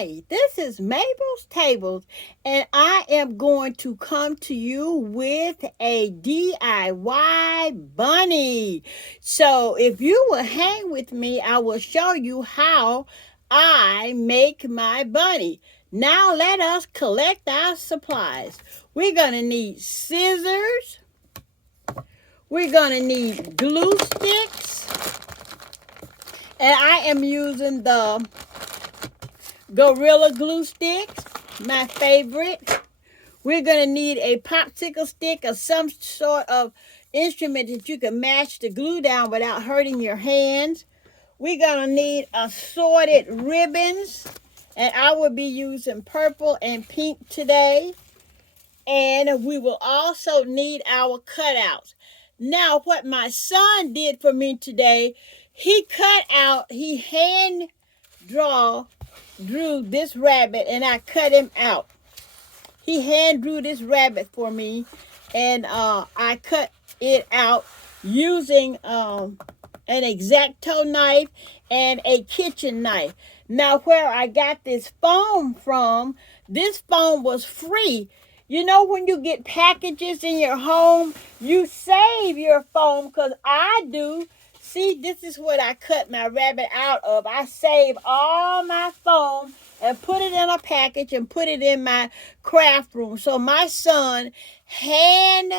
Hi, this is Mabel's Tables, and I am going to come to you with a DIY bunny. So, if you will hang with me, I will show you how I make my bunny. Now, let us collect our supplies. We're going to need scissors, we're going to need glue sticks, and I am using the Gorilla Glue sticks, my favorite. We're going to need a popsicle stick or some sort of instrument that you can mash the glue down without hurting your hands. We're going to need assorted ribbons, and I will be using purple and pink today. And we will also need our cutouts. Now, what my son did for me today, he hand drew this rabbit, and I cut him out. He hand drew this rabbit for me, and I cut it out using an X-Acto knife and a kitchen knife. Now, where I got this foam from, this foam was free. You know, when you get packages in your home, you save your foam, because I do. See, this is what I cut my rabbit out of. I save all my foam and put it in a package and put it in my craft room. So my son hand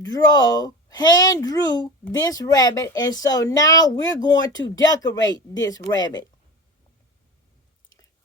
drew this rabbit, and so now we're going to decorate this rabbit.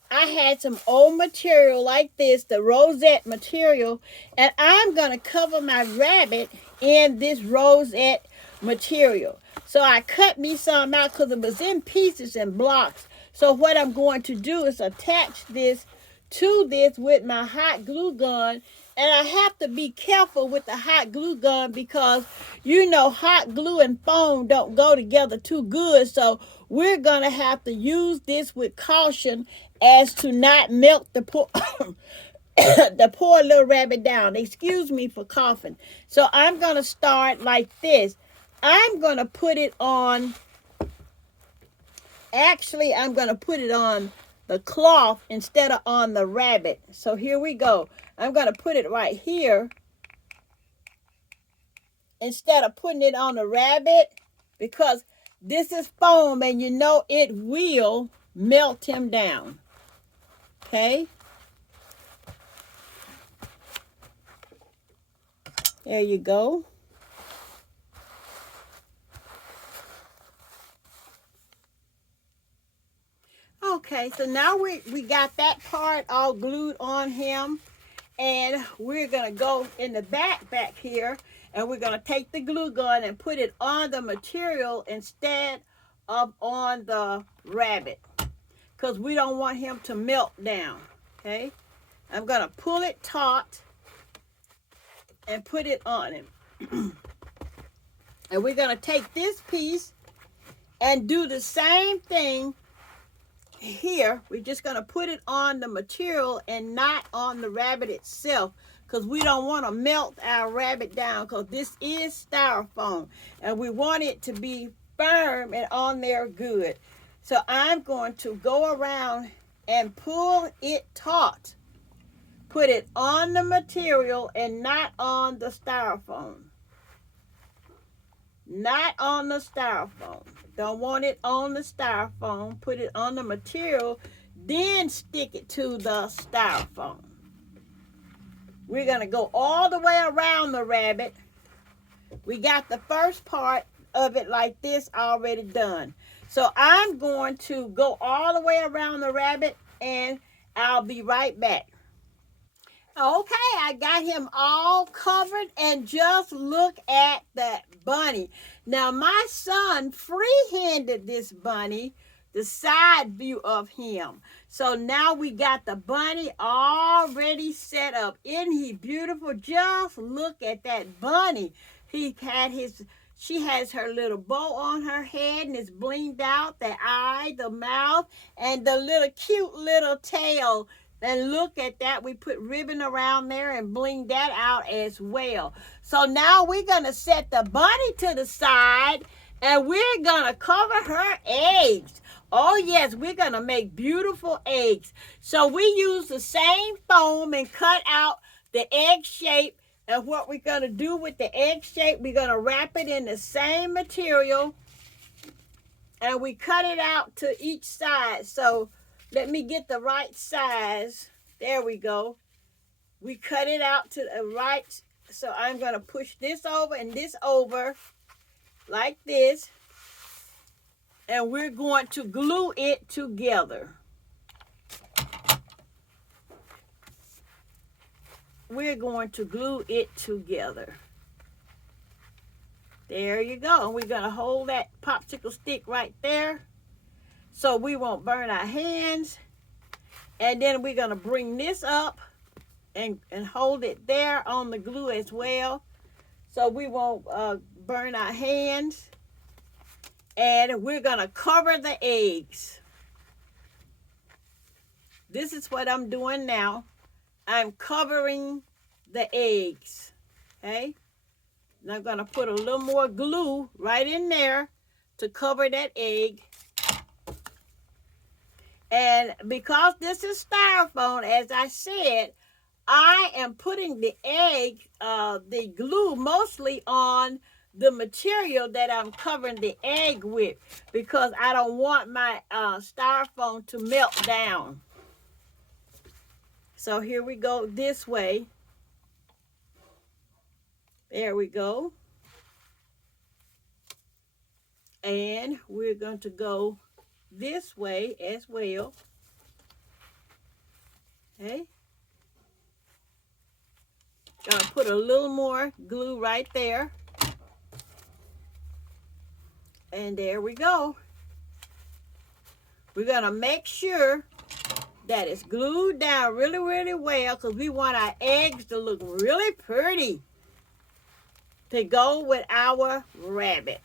I had some old material like this, the rosette material, and I'm going to cover my rabbit in this rosette material. So I cut me some out because it was in pieces and blocks. So what I'm going to do is attach this to this with my hot glue gun. And I have to be careful with the hot glue gun because, you know, hot glue and foam don't go together too good. So we're going to have to use this with caution as to not melt the poor, the poor little rabbit down. Excuse me for coughing. So I'm going to start like this. I'm going to put it on, I'm going to put it on the cloth instead of on the rabbit. So here we go. I'm going to put it right here instead of putting it on the rabbit, because this is foam and you know it will melt him down. Okay? There you go. Okay, so now we got that part all glued on him, and we're going to go in the back here, and we're going to take the glue gun and put it on the material instead of on the rabbit, because we don't want him to melt down. Okay, I'm going to pull it taut and put it on him. And we're going to take this piece and do the same thing here. We're just going to put it on the material and not on the rabbit itself, because we don't want to melt our rabbit down, because this is styrofoam and we want it to be firm and on there good. So I'm going to go around and pull it taut, put it on the material and not on the styrofoam. Not on the styrofoam. Don't want it on the styrofoam. Put it on the material, then stick it to the styrofoam. We're going to go all the way around the rabbit. We got the first part of it like this already done. So I'm going to go all the way around the rabbit, and I'll be right back. Okay, I got him all covered, and just look at that bunny. Now, my son free-handed this bunny, the side view of him. So now we got the bunny already set up. Isn't he beautiful? Just look at that bunny. She has her little bow on her head, and it's blinged out, the eye, the mouth, and the little cute little tail. And look at that. We put ribbon around there and bling that out as well. So now we're going to set the bunny to the side, and we're going to cover her eggs. Oh yes, we're going to make beautiful eggs. So we use the same foam and cut out the egg shape. And what we're going to do with the egg shape, we're going to wrap it in the same material. And we cut it out to each side. So let me get the right size. There we go. We cut it out to the right. So I'm going to push this over and this over like this. And we're going to glue it together. We're going to glue it together. There you go. And we're going to hold that popsicle stick right there so we won't burn our hands. And then we're going to bring this up and hold it there on the glue as well so we won't burn our hands. And we're going to cover the eggs. This is what I'm doing now. I'm covering the eggs. Okay? And I'm going to put a little more glue right in there to cover that egg. And because this is styrofoam, as I said, I am putting the egg, the glue mostly on the material that I'm covering the egg with because I don't want my styrofoam to melt down. So here we go this way. There we go. And we're going to go this way as well. Okay. Gonna put a little more glue right there. And there we go. We're gonna make sure that it's glued down really, really well because we want our eggs to look really pretty to go with our rabbit.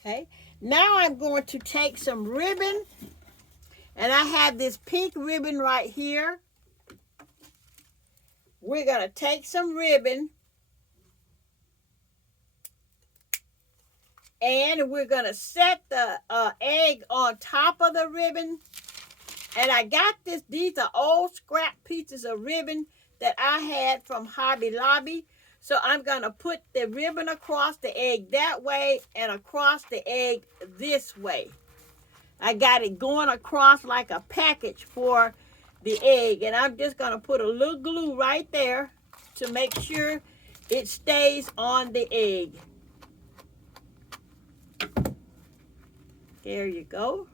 Okay, now I'm going to take some ribbon, and I have this pink ribbon right here. We're going to take some ribbon, and we're going to set the egg on top of the ribbon. And I got this, these are old scrap pieces of ribbon that I had from Hobby Lobby. So I'm going to put the ribbon across the egg that way and across the egg this way. I got it going across like a package for the egg. And I'm just going to put a little glue right there to make sure it stays on the egg. There you go.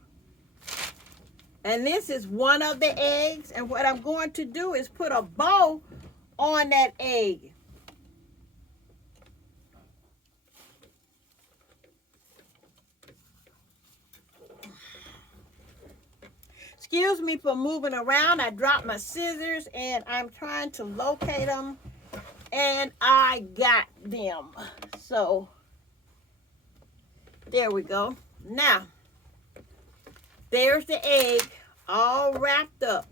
And this is one of the eggs. And what I'm going to do is put a bow on that egg. Excuse me for moving around. I dropped my scissors and I'm trying to locate them. And I got them. So, there we go. Now, there's the egg all wrapped up.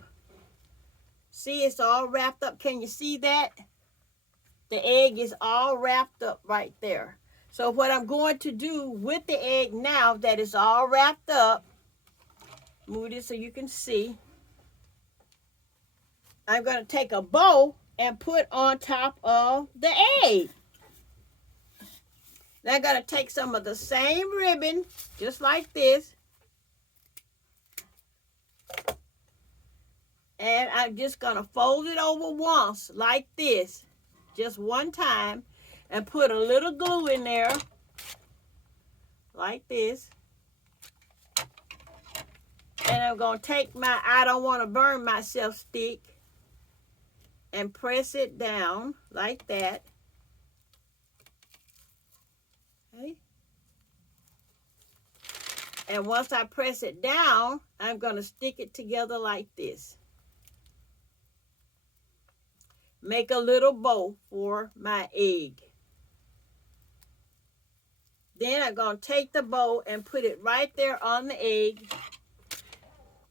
See, it's all wrapped up. Can you see that? The egg is all wrapped up right there. So what I'm going to do with the egg now that it's all wrapped up, move this so you can see. I'm going to take a bow and put on top of the egg. Now I'm going to take some of the same ribbon, just like this. And I'm just going to fold it over once, like this. Just one time. And put a little glue in there, like this. And I'm going to take my I don't want to burn myself stick and press it down like that. Okay. And once I press it down, I'm going to stick it together like this. Make a little bow for my egg. Then I'm going to take the bow and put it right there on the egg.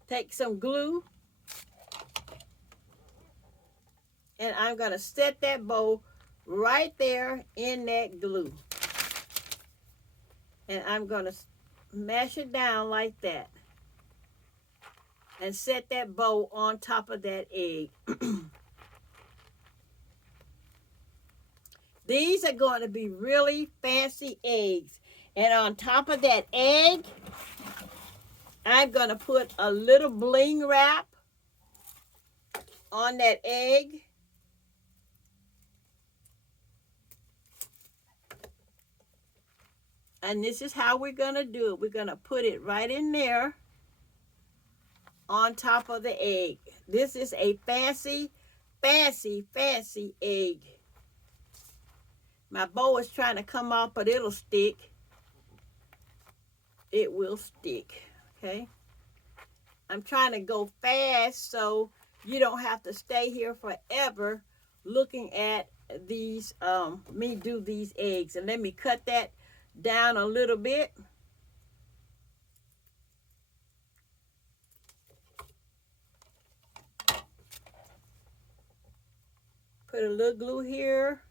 Take some glue. And I'm going to set that bow right there in that glue. And I'm going to mash it down like that. And set that bowl on top of that egg. These are going to be really fancy eggs. And on top of that egg, I'm going to put a little bling wrap on that egg. And this is how we're going to do it. We're going to put it right in there on top of the egg. This is a fancy, fancy, fancy egg. My bowl is trying to come off, but it'll stick. It will stick, okay? I'm trying to go fast so you don't have to stay here forever looking at these, me do these eggs. And let me cut that down a little bit. Put a little glue here,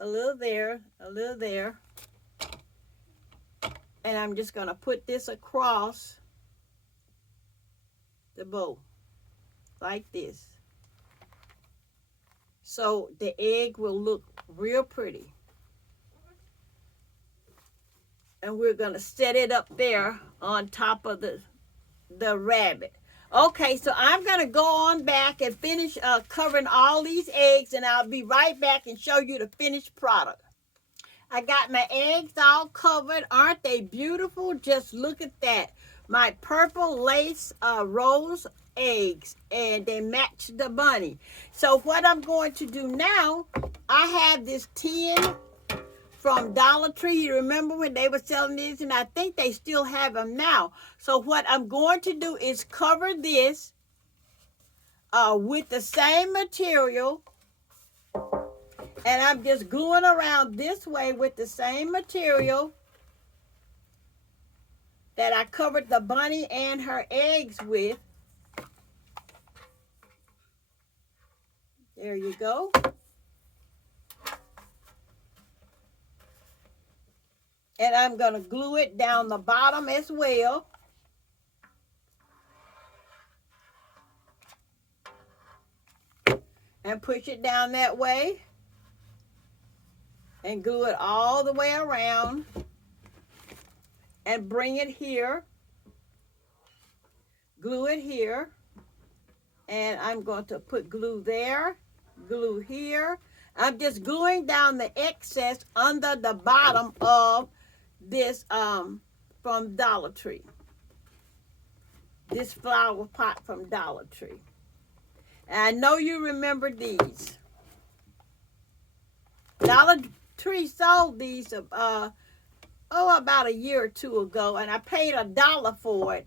a little there, a little there. And I'm just going to put this across the bowl like this. So the egg will look real pretty. And we're going to set it up there on top of the rabbit. Okay, so I'm going to go on back and finish covering all these eggs, and I'll be right back and show you the finished product. I got my eggs all covered. Aren't they beautiful? Just look at that. My purple lace rose eggs, and they match the bunny. So what I'm going to do now, I have this tin from Dollar Tree. You remember when they were selling these? And I think they still have them now. So what I'm going to do is cover this with the same material. And I'm just gluing around this way with the same material that I covered the bunny and her eggs with. There you go. And I'm going to glue it down the bottom as well. And push it down that way. And glue it all the way around. And bring it here. Glue it here. And I'm going to put glue there. Glue here. I'm just gluing down the excess under the bottom of this from Dollar Tree. This flower pot from Dollar Tree. And I know you remember these. Dollar Tree sold these about a year or two ago, and I paid $1 for it.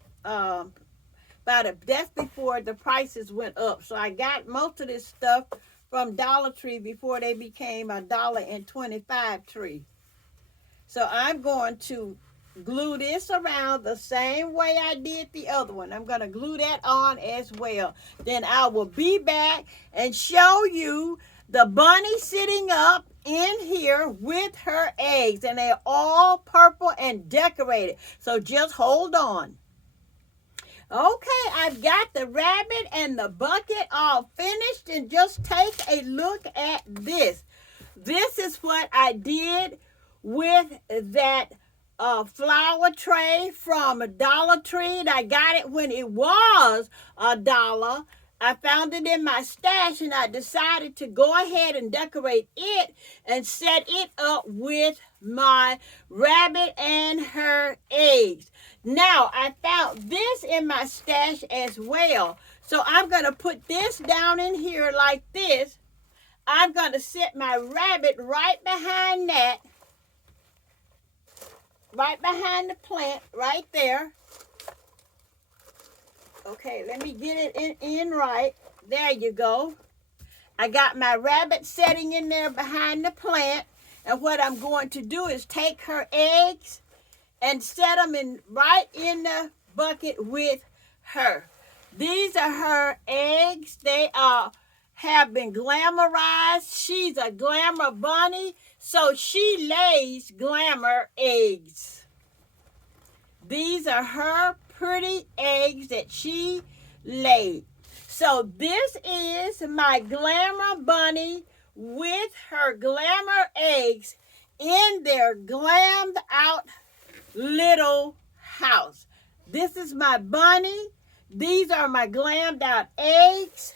That's before the prices went up. So I got most of this stuff from Dollar Tree before they became $1.25 tree. So I'm going to glue this around the same way I did the other one. I'm going to glue that on as well. Then I will be back and show you the bunny sitting up in here with her eggs. And they're all purple and decorated. So just hold on. Okay, I've got the rabbit and the bucket all finished. And just take a look at this. This is what I did with that flower tray from Dollar Tree. And I got it when it was $1. I found it in my stash, and I decided to go ahead and decorate it and set it up with my rabbit and her eggs. Now, I found this in my stash as well. So I'm going to put this down in here like this. I'm going to set my rabbit right behind that. Right behind the plant, right there. Okay, let me get it in right. There you go. I got my rabbit setting in there behind the plant. And what I'm going to do is take her eggs and set them right in the bucket with her. These are her eggs. They are have been glamorized. She's a glamour bunny, so she lays glamour eggs. These are her pretty eggs that she laid. So this is my glamour bunny with her glamour eggs in their glammed out little house. This is my bunny. These are my glammed out eggs.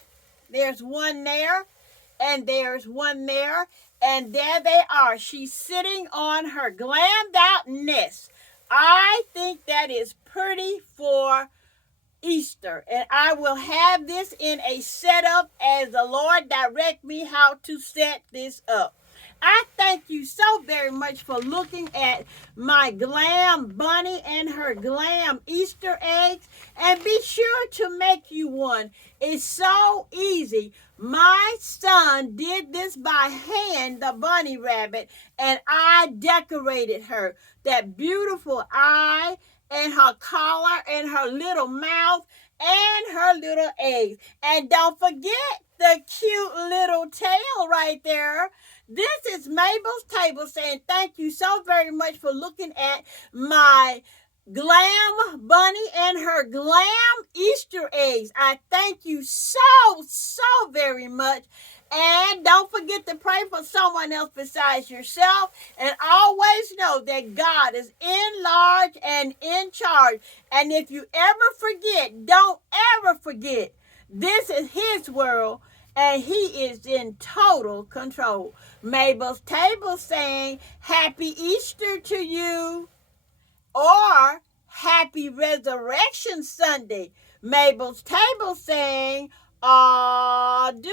There's one there, and there's one there, and there they are. She's sitting on her glammed out nest. I think that is pretty for Easter, and I will have this in a setup as the Lord direct me how to set this up. I thank you so very much for looking at my Glam bunny and her Glam Easter eggs, and be sure to make you one. It's so easy. My son did this by hand, the bunny rabbit, and I decorated her. That beautiful eye and her collar and her little mouth and her little eggs. And don't forget the cute little tail right there. This is Mabel's Table saying thank you so very much for looking at my Glam bunny and her Glam Easter eggs. I thank you so very much. And don't forget to pray for someone else besides yourself. And always know that God is in large and in charge. And if you ever forget, don't ever forget, this is His world and He is in total control. Mabel's Table saying Happy Easter to you, or Happy Resurrection Sunday. Mabel's Table saying adieu.